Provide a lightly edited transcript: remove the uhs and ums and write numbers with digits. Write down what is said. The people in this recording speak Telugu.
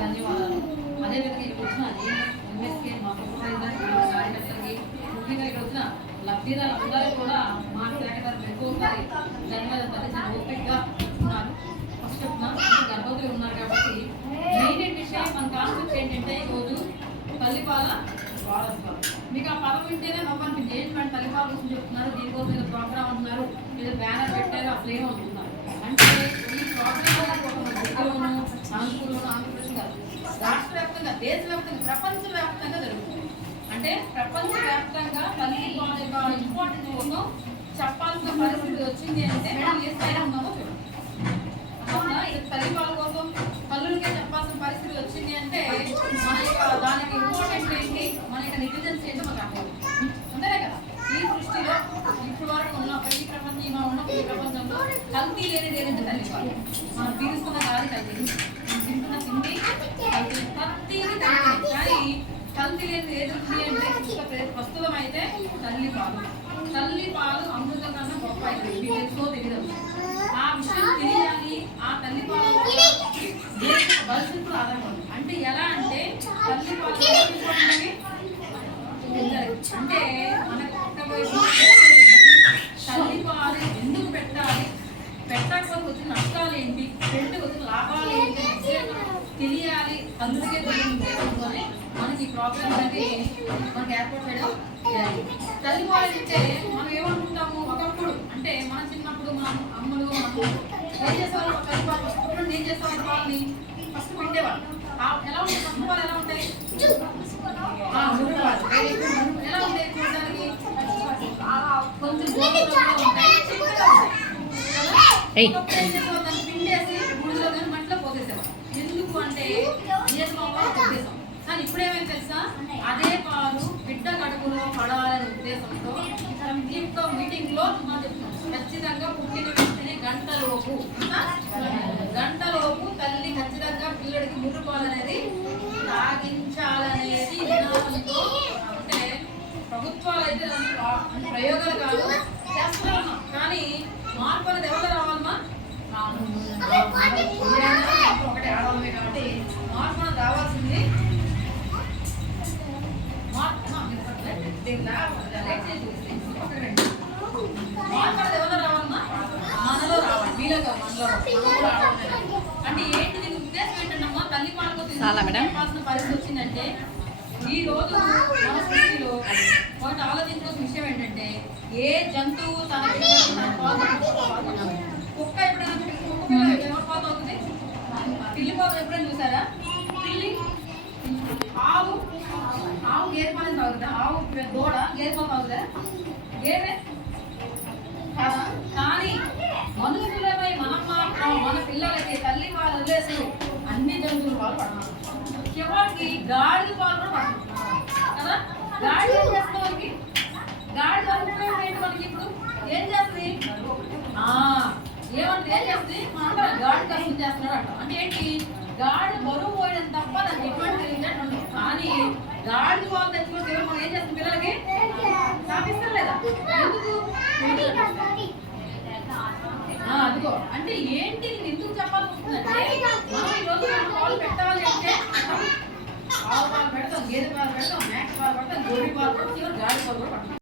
ధన్యవాదాలు. అదేవిధంగా ఇక్కడ వచ్చిన ఎంఎస్కే మా కార్యకర్తలకి ముఖ్యంగా ఇక్కడ వచ్చిన లబ్ధిదారులందరూ కూడా మా శాఖ తరఫున ఎక్కువసారి ధన్యవాదాలు తెలిసిన ఓపికగా ఉన్నారు. ఫస్ట్ గర్భవతులు ఉన్నారు కాబట్టి మెయిన్ విషయం మన కాన్సెప్ట్ ఏంటంటే ఈరోజు తల్లిపాల వారోత్సవం. మీకు ఆ పదం వింటేనే నవ్వనిపించింది. ఏంటి మేడం తల్లిపాల కోసం చెప్తున్నారు, దీనికోసం ఏదో ప్రోగ్రామ్ అంటున్నారు, ఏదో బ్యానర్ పెట్టారు, అసలు ఏమవుతున్నారు అంటే ఈ ప్రోగ్రామ్ ఆంధ్రప్రదేశ్ కాదు, రాష్ట్ర వ్యాప్తంగా, దేశవ్యాప్తంగా, ప్రపంచవ్యాప్తంగా జరుగుతుంది. అంటే ప్రపంచవ్యాప్తంగా తల్లిపాల యొక్క ఇంపార్టెన్స్ కోసం చెప్పాల్సిన పరిస్థితి వచ్చింది అంటే ఏ స్థాయిలో ఉన్నామో చూడండి. ఇది తల్లిపాల కోసం తల్లులకే చెప్పాల్సిన పరిస్థితి వచ్చింది అంటే మన యొక్క దానికి ఇంపార్టెంట్ ఏంటి, మన యొక్క నెగ్లిజెన్స్ ఏంటో మనకు అర్థం. అంతేనే కదా, ఈ సృష్టిలో ఇప్పుడు వరకు ఉన్న ప్రతి ప్రపంచంలో ఉన్న ప్రతి ప్రపంచంలో కల్తీ లేనిది ఏంటంటే తల్లిపాలు. మనం పీలుస్తున్న గాలి కల్తీ, మనం తింటున్న తిండి కల్తీ, ప్రతిదీ కల్తీ. కానీ కల్తీ లేనిది ఏది ఉంది అంటే ప్రస్తుతం అయితే తల్లిపాలు. తల్లిపాలు అమృతం కన్నా గొప్ప అయితే తెలుసో తెలియదు. ఆ విషయం తెలియాలి. ఆ తల్లిపాలు భవిష్యత్తులో ఆధారపడి అంటే ఎలా అంటే తల్లిపాలు అంటే మనకు తల్లిపాలు ఎందుకు పెట్టాలి, పెట్టకపోతే వచ్చిన నష్టాలు ఏంటి, పెట్టి వచ్చిన లాభాలు ఏంటి తెలియాలి. అందుకే తెలియని మనకి ఈ ప్రోగ్రామ్ అనేది మనకి ఏర్పాటు చేయడం జరిగింది. తల్లిపాలు అంటే మనం ఏమనుకుంటాము, ఒకప్పుడు అంటే మన చిన్నప్పుడు మన అమ్మలు ఏం చేసేవాళ్ళు, తల్లిపాలు ఫస్ట్ ఏం చేసేవాళ్ళు, వాళ్ళని ఫస్ట్ పెట్టేవాళ్ళు. ఎలా ఉంటాయి ఫస్ట్ పాలు, ఎలా ఉంటాయి ఎలా ఉంటాయి చూడడానికి కొంచెం దాన్ని పిండేసి గుడిలో కానీ మట్టిలో పోసేసేవాళ్ళు. ఎందుకు అంటే పోసేసాం. కానీ ఇప్పుడేమైంది తెలుసా, అదే పాలు బిడ్డ కడుపులో పడాలనే ఉద్దేశంతో దీంతో మీటింగ్ లో ఖచ్చితంగా పుట్టిన వెంటనే గంటలోపు తల్లి ఖచ్చితంగా పిల్లడికి ముట్టు పాలు అనేది తాగించాలనేది విధానంతో. అంటే ప్రభుత్వాలు అయితే ప్రయోగాలు కాదు చేస్తూ ఉన్నాం. కానీ మార్పు అనేది ఎవరు రావాలమ్మా, ఒకటి ఆడవాళ్ళమే కాబట్టి మార్పు అనేది రావాల్సింది. మార్పు అనేది ఎవరు రావాలమ్మా, మనలో రావాలి, మీలో మనలో అంటే ఏంటి దీని ఉద్దేశం ఏంటంటమ్మా, తల్లిపాల కోసం చెప్పాల్సిన పరిస్థితి వచ్చిందంటే ఈ రోజు మన సృష్టిలో ఒకటి ఆలోచించాల్సిన విషయం ఏంటంటే ఏ జంతువు తన కుక్క ఎప్పుడైనా ఎవరు పాత అవుతుంది, పిల్లి పాత ఎప్పుడైనా చూసారా, పిల్లి ఆవు గేదె పాలు తాగుతుందా, ఆవు దూడ గేదె పాలు తాగుతుందా, గేదె కదా. కానీ మనుషులపై మనం మాత్రం మన పిల్లలకి తల్లి పాలు వదిలేసి అన్ని జంతువుల పాలు పడతాం. చివరికి గాడి పాలు కూడా పడుతున్నాం కదా. గాడి ఏం చేస్తుంది, మనకి గాడి వల్ల ఏంటి, మనకి ఇప్పుడు ఏం చేస్తుంది, ఏమంటే ఏం చేస్తుంది మనందరం గాడి కష్టం చేస్తున్నాడు అంటాం. అంటే ఏంటి, గాడి బరువు పోయడం తప్ప దానికి ఎటువంటి తెలియదు ఉండదు. కానీ గాడి వాళ్ళు తెచ్చుకొని మనం ఏం చేస్తాం పిల్లలకి తాపిస్తాం లేదా? ఎందుకు? అదిగో అంటే ఏంటి నేను ఎందుకు చెప్పాల్సి వస్తుందంటే, మనం ఈ రోజు పాలు పెట్టాలి అంటే ఆవు పాలు పెడతాం, గేదె పాలు పెడతాం, మేక పాలు పెడతాం, గొర్రె పాలు పెడతాం, గాడి పాలు కూడా పెడతాం.